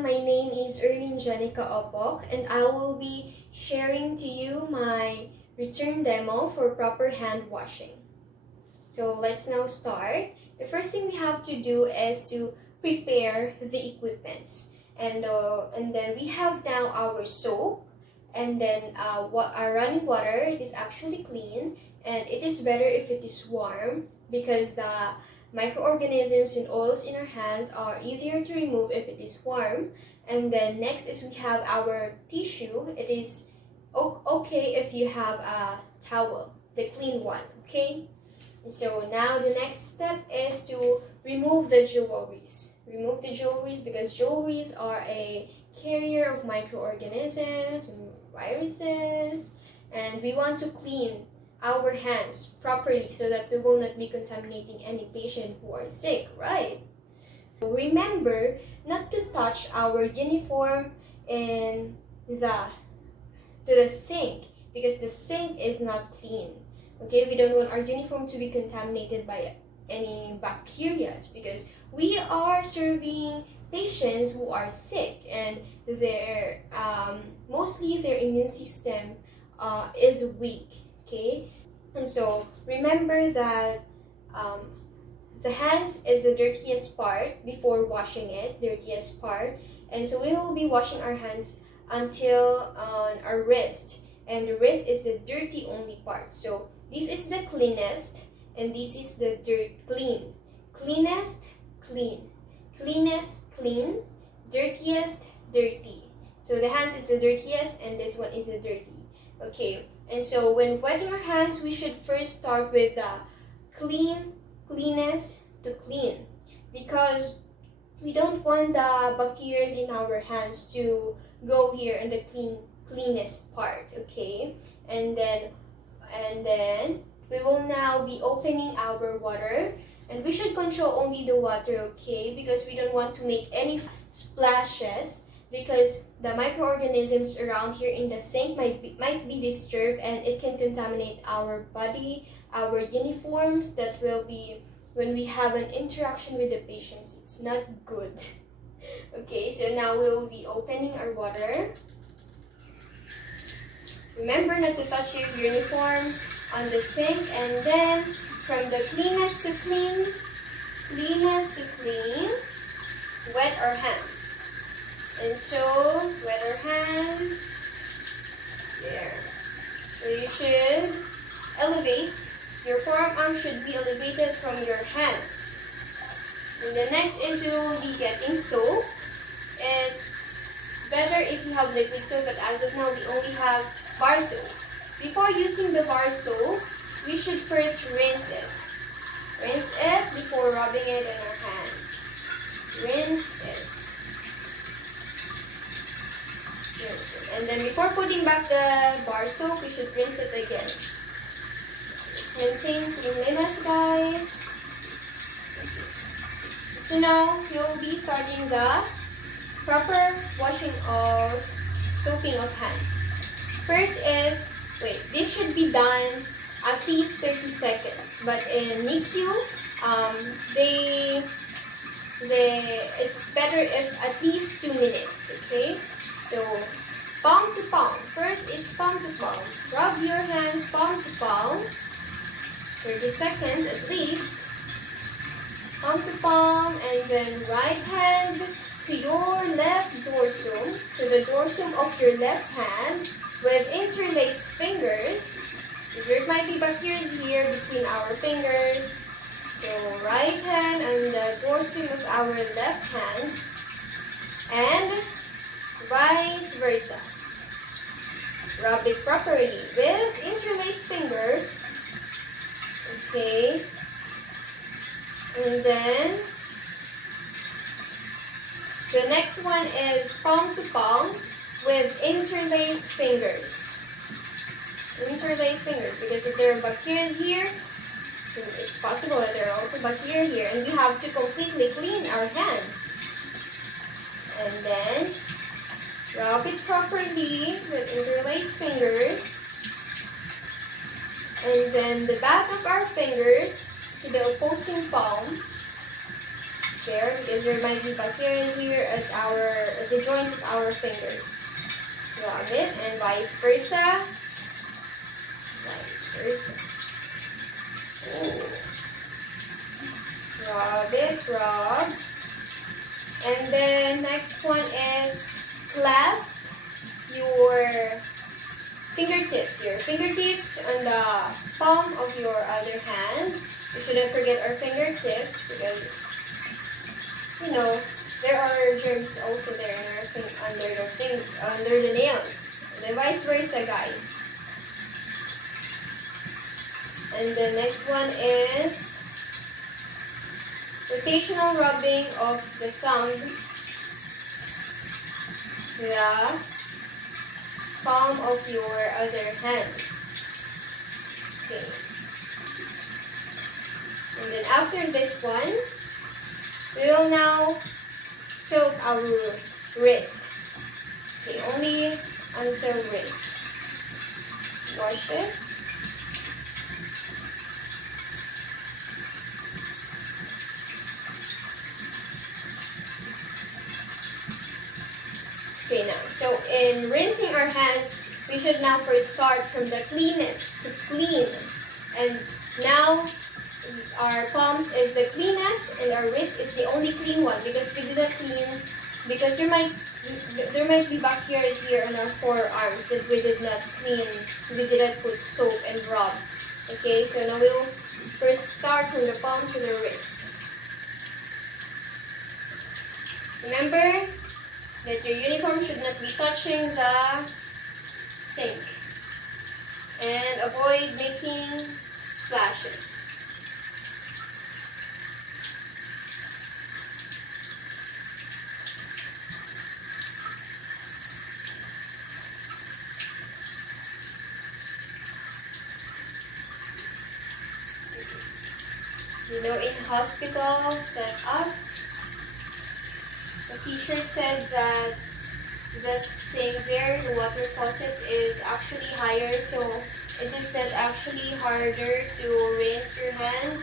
everyone, my name is Erlene Janica Opok and I will be sharing to you my return demo for proper hand washing. So let's now start. The first thing we have to do is to prepare the equipments. And then we have now our soap and then our running water. It is actually clean and it is better if it is warm because the microorganisms and oils in our hands are easier to remove if it is warm. And then next is we have our tissue. It is okay if you have a towel, the clean one, okay? And so now the next step is to remove the jewelries. Remove the jewelries because jewelries are a carrier of microorganisms and viruses, and we want to clean our hands properly so that we will not be contaminating any patient who are sick, right? So remember not to touch our uniform in the sink because the sink is not clean. Okay, we don't want our uniform to be contaminated by any bacteria because we are serving patients who are sick and their mostly their immune system is weak. Okay, and so remember that the hands is the dirtiest part before washing it, dirtiest part, and so we will be washing our hands until on our wrist, and the wrist is the dirty only part. So this is the cleanest and this is the clean. Cleanest, clean. Cleanest, clean. Dirtiest, dirty. So the hands is the dirtiest and this one is the dirty. Okay, and so when wetting our hands, we should first start with the cleanest to clean because we don't want the bacteria in our hands to go here in the cleanest part, okay? And then we will now be opening our water, and we should control only the water, okay? Because we don't want to make any splashes because the microorganisms around here in the sink might be disturbed and it can contaminate our body, our uniforms. That will be when we have an interaction with the patients. It's not good. Okay, so now we will be opening our water. Remember not to touch your uniform on the sink, and then from the cleanest to clean, wet our hands. And so, wet our hands, there. So you should elevate, your forearm should be elevated from your hands. And the next is you will be getting soap. It's better if you have liquid soap, but as of now we only have bar soap. Before using the bar soap, we should first rinse it. Rinse it before rubbing it in our hands. Rinse it. And then before putting back the bar soap, we should rinse it again. Let's maintain cleanliness, guys. So now, you'll be starting the proper washing of soaping of hands. First is, this should be done at least 30 seconds. But in NICU, it's better if at least 2 minutes, okay? So, palm to palm. First is palm to palm. Rub your hands palm to palm. 30 seconds at least. Palm to palm, and then right hand to your left dorsum, to the dorsum of your left hand with interlaced fingers. There might be bacteria here between our fingers. So right hand on the dorsum of our left hand and vice versa. Rub it properly with interlaced fingers. Okay. And then the next one is palm to palm with interlaced fingers. Interlaced fingers, because if there are bacteria here, it's possible that there are also bacteria here, and we have to completely clean our hands. And then rub it properly with interlaced fingers, and then the back of our fingers to the opposing palm. there because there might be bacteria here at the joints of our fingers. Rub it and vice versa. Vice versa. Ooh. Rub it, rub. And then next one is clasp your fingertips on the palm of your other hand. You shouldn't forget our fingertips because, you know, there are germs also there in under the nails. And then vice versa, guys. And the next one is rotational rubbing of the thumb, the palm of your other hand. Okay. And then after this one, we will now soak our wrist. Okay, only until wrist. Wash it. Okay, now, so in rinsing our hands, we should now first start from the cleanest to clean. And now, our palms is the cleanest and our wrist is the only clean one because we didn't clean, because there might be bacteria here on our forearms that we did not clean. We didn't put soap and rub. Okay, so now we'll first start from the palm to the wrist. Remember that your uniform should not be touching the sink. And avoid making splashes. You know, in hospital setup, the teacher said that the sink there, the water faucet, is actually higher, so it is not actually harder to rinse your hands.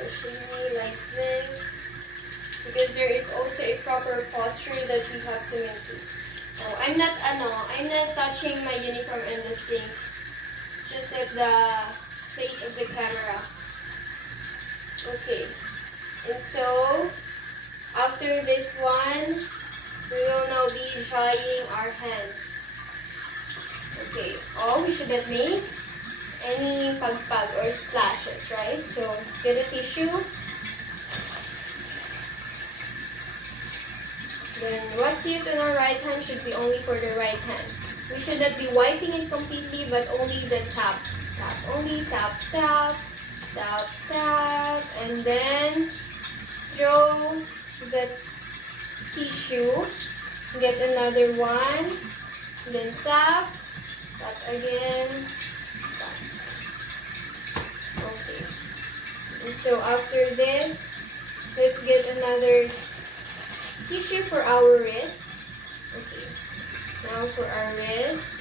Especially like this, because there is also a proper posture that we have to maintain. Oh, I'm not touching my uniform in the sink. Just at the face of the camera. Okay. And so, after this one, we will now be drying our hands. Okay. Oh, we shouldn't make any pagpag or splashes, right? So, get a tissue. Then, what's used on our right hand should be only for the right hand. We should not be wiping it completely, but only the tap. Tap. Only tap, tap, tap, tap. And then, throw the tissue. Get another one. Then tap. Tap again. Tap. Okay. And so, after this, let's get another tissue for our wrist. Okay. Now for our wrist.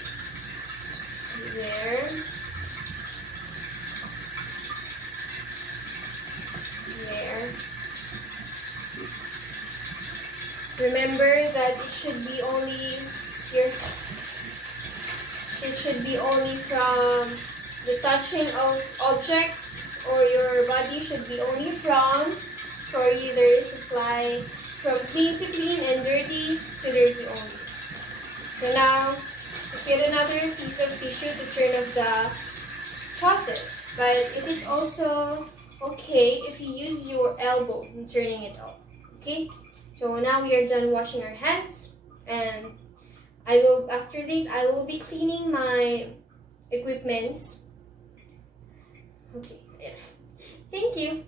There. There. Remember that it should be only from the touching of objects, or your body should be only from, for either supply from clean to clean and dirty to dirty only. So now, let's get another piece of tissue to turn off the faucet. But it is also okay if you use your elbow in turning it off. Okay? So now we are done washing our hands. And after this, I will be cleaning my equipments. Okay, yeah. Thank you.